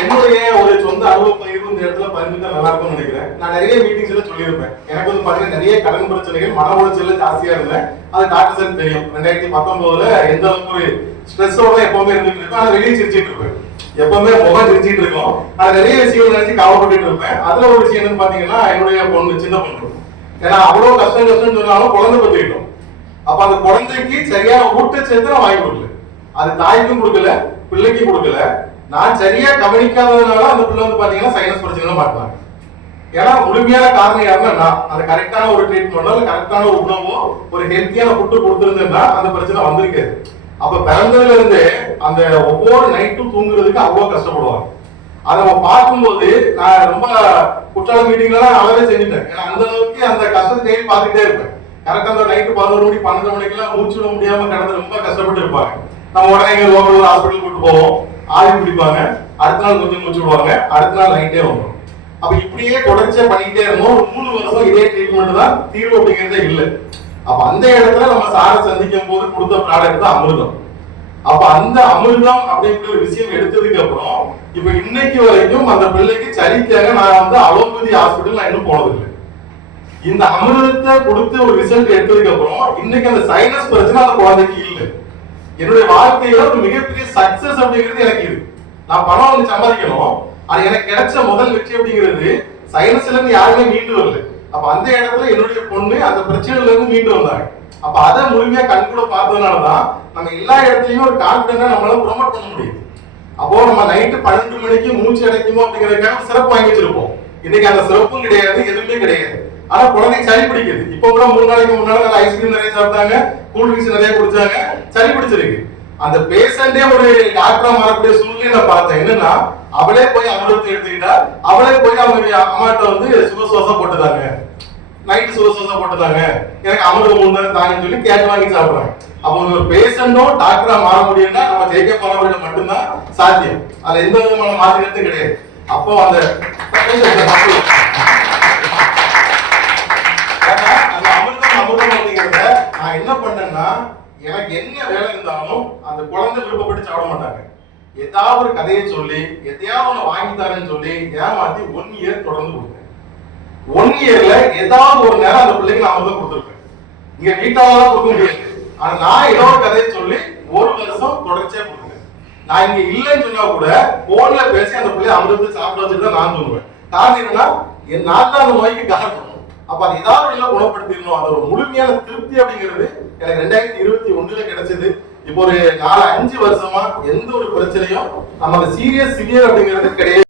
என்னுடைய ஒரு சொந்த அனுபவ பகிர்வு இந்த இடத்துல பகிர்ந்துட்டா நல்லா இருக்கும்னு நினைக்கிறேன். நான் நிறைய மீட்டிங்ஸ்ல சொல்லியிருப்பேன். எனக்கு வந்து பாத்தீங்கன்னா நிறைய கடன் பிரச்சனைகள், மன உளைச்சல் ஜாஸ்தியா இருந்தேன். அது டாக்டர் சார் தெரியும். 2019 எந்த அளவுக்கு ஒரு ஸ்ட்ரெஸ்ஸோட எப்பவுமே இருந்துட்டு இருக்கோம். ஆனா வெளியே சிரிச்சிட்டு இருப்பேன். எப்பவுமே முகம் சிரிச்சிட்டு இருக்கோம். அது நிறைய விஷயங்கள் நினைச்சு கவலைப்பட்டு இருப்பேன். அதுல ஒரு விஷயம் என்னன்னு பாத்தீங்கன்னா, என்னுடைய பொண்ணு, சின்ன பொண்ணு. ஏன்னா அவ்வளவு கஷ்டம் சொன்னாலும் குழந்தை பத்திக்கிட்டோம். அப்ப அந்த குழந்தைக்கு சரியான ஊட்டச்சத்து நான் வாங்கி கொடுக்கல. அது தாய்க்கும் கொடுக்கல, பிள்ளைக்கும் கொடுக்கல. நான் சரியா கவனிக்காததுனால அந்த பிள்ளை வந்து பாத்தீங்கன்னா சைனஸ் பிரச்சனை மாட்டாங்க. ஏன்னா முழுமையான காரணம் யாருன்னா நான் அந்த கரெக்டான ஒரு ட்ரீட்மெண்டோ இல்ல கரெக்டான ஒரு உணவோ ஒரு ஹெல்த்தியான ஃபுட்டு கொடுத்துருந்தேன்னா அந்த பிரச்சனை வந்திருக்காது. அப்ப பிறந்ததுல இருந்து அந்த ஒவ்வொரு நைட்டும் தூங்குறதுக்கு அவ்வளவு கஷ்டப்படுவாங்க. அதை நம்ம பார்க்கும்போது நான் ரொம்ப குற்றால மீட்டிங்ல அளவே செஞ்சுட்டேன். ஏன்னா அந்த அளவுக்கு அந்த கஷ்டத்தை தேடி பார்த்துட்டே இருப்பேன். கரெக்டா அந்த நைட்டு 11 மணி 12 மணிக்கெல்லாம் மூச்சு விட முடியாம கிடந்து ரொம்ப கஷ்டப்பட்டு இருப்பாங்க. நம்ம உடனே எங்க லோக்கல் ஒரு ஹாஸ்பிட்டல் கூட்டு போவோம், ஆவி பிடிப்பாங்க, அடுத்த நாள் கொஞ்சம் மூச்சு விடுவாங்க, அடுத்த நாள் நைட்டே வந்துடும். அப்ப இப்படியே தொடர்ச்சியா பண்ணிக்கிட்டே இருந்தோம். ஒரு 3 வருஷம் இதே ட்ரீட்மெண்ட் தான், தீர்வு அப்படிங்கிறதே இல்லை. அப்ப அந்த இடத்துல நம்ம சாரை சந்திக்கும் போது கொடுத்த ப்ராடக்ட் தான் அமிர்தம். அப்ப அந்த அமிர்தம் அப்படிங்கிற ஒரு விஷயம் எடுத்ததுக்கு அப்புறம் இப்ப இன்னைக்கு வரைக்கும் அந்த பிள்ளைக்கு சரிக்காக நான் வந்து அலோபதி ஹாஸ்பிட்டல் நான் இன்னும் போனதில்லை. இந்த அமிர்தத்தை கொடுத்து ஒரு ரிசல்ட் எடுத்ததுக்கு அப்புறம் இன்னைக்கு அந்த சைனஸ் பிரச்சனை அந்த குழந்தைக்கு இல்லை. என்னுடைய வாழ்க்கையில ஒரு மிகப்பெரிய சக்சஸ் அப்படிங்கிறது எனக்கு இது. நான் பணம் வந்து சம்பாதிக்கணும், அது எனக்கு கிடைச்ச முதல் வெற்றி அப்படிங்கிறது சைனஸ்ல இருந்து யாருமே மீண்டு வரல. அப்ப அந்த இடத்துல என்னுடைய பொண்ணு அந்த பிரச்சனையில இருந்து மீண்டு வந்தாங்க. அப்ப அதை முழுமையா கண் கூட பார்த்ததுனாலதான் நம்ம எல்லா இடத்துலயுமே ஒரு கான்பிடண்டா நம்மளால ப்ரொமோட் பண்ண முடியும். அப்போ நம்ம நைட்டு 12 மணிக்கு மூச்சு அடைக்குமோ அப்படிங்கிறதுக்காக சிறப்பு வாங்கி வச்சிருப்போம். இன்னைக்கு அந்த சிறப்பும் கிடையாது, எதுவுமே கிடையாது. ஆனா குழந்தைக்கு சளி பிடிக்குது. இப்ப கூட 3 நாளைக்கு முன்னால ஐஸ்கிரீம் நிறைய சாப்பிட்டாங்க, கூல் ட்ரிங்க்ஸ் நிறைய குடிச்சாங்க, சளி பிடிச்சிருக்கு. அந்த பேஷண்டே ஒரு டாக்டரா மாறக்கூடிய சூழ்நிலை நான் பார்த்தேன். என்னன்னா அவளே போய் அமிர்தத்தை எடுத்துக்கிட்டா, அவளே போய் அவங்க அம்மாட்ட வந்து சுகசுவாசம் போட்டுதாங்க, நைட்டு சுகசுவாசம் போட்டுதாங்க, எனக்கு அமிர்தம் ஒண்ணு தாங்கன்னு சொல்லி கேட்டு வாங்கி சாப்பிடுறாங்க. அப்போ ஒரு பேஷண்டும் டாக்டரா மாற முடியும்னா நம்ம ஜெயிக்க போறவங்க மட்டும்தான் சாத்தியம். அதுல எந்த விதமான மாற்றத்தும் கிடையாது. அப்போ அந்த அமிர்தம் அப்படிங்கிறத நான் என்ன பண்ணேன்னா, எனக்கு என்ன வேலை இருந்தாலும் அந்த குழந்தை விருப்பப்பட்டு சாப்பிட மாட்டாங்க. ஏதாவது ஒரு கதையை சொல்லி எதையாவது ஒண்ணு வாங்கி தரேன்னு சொல்லி ஏமாத்தி 1 இயர் தொடர்ந்து கொடுத்தேன். 1 இயர்ல ஏதாவது ஒரு நேரம் அந்த பிள்ளைக்கு நான் அமிர்தம் கொடுத்துருப்பேன். இங்க வீட்டால கொடுக்க முடியாது. ஆனா நான் ஏதோ ஒரு கதையை சொல்லி 1 வருஷம் தொடர்ச்சியா கொடுத்தேன். நான் இங்க இல்லைன்னு சொன்னா கூட போன்ல பேசி அந்த பிள்ளைய அமிர்தத்தை சாப்பிட வச்சுட்டு தான் நான் சொல்லுவேன். காரணம் என்னன்னா என் நான் தான் அந்த நோய்க்கு காரணம். அப்ப அது ஏதாவது குணப்படுத்திடணும். அது ஒரு முழுமையான திருப்தி அப்படிங்கிறது எனக்கு 2021 கிடைச்சது. இப்போ ஒரு 4-5 வருஷமா எந்த ஒரு பிரச்சனையும் நம்ம சீரியஸ் சிவியர் அப்படிங்கிறது கிடையாது.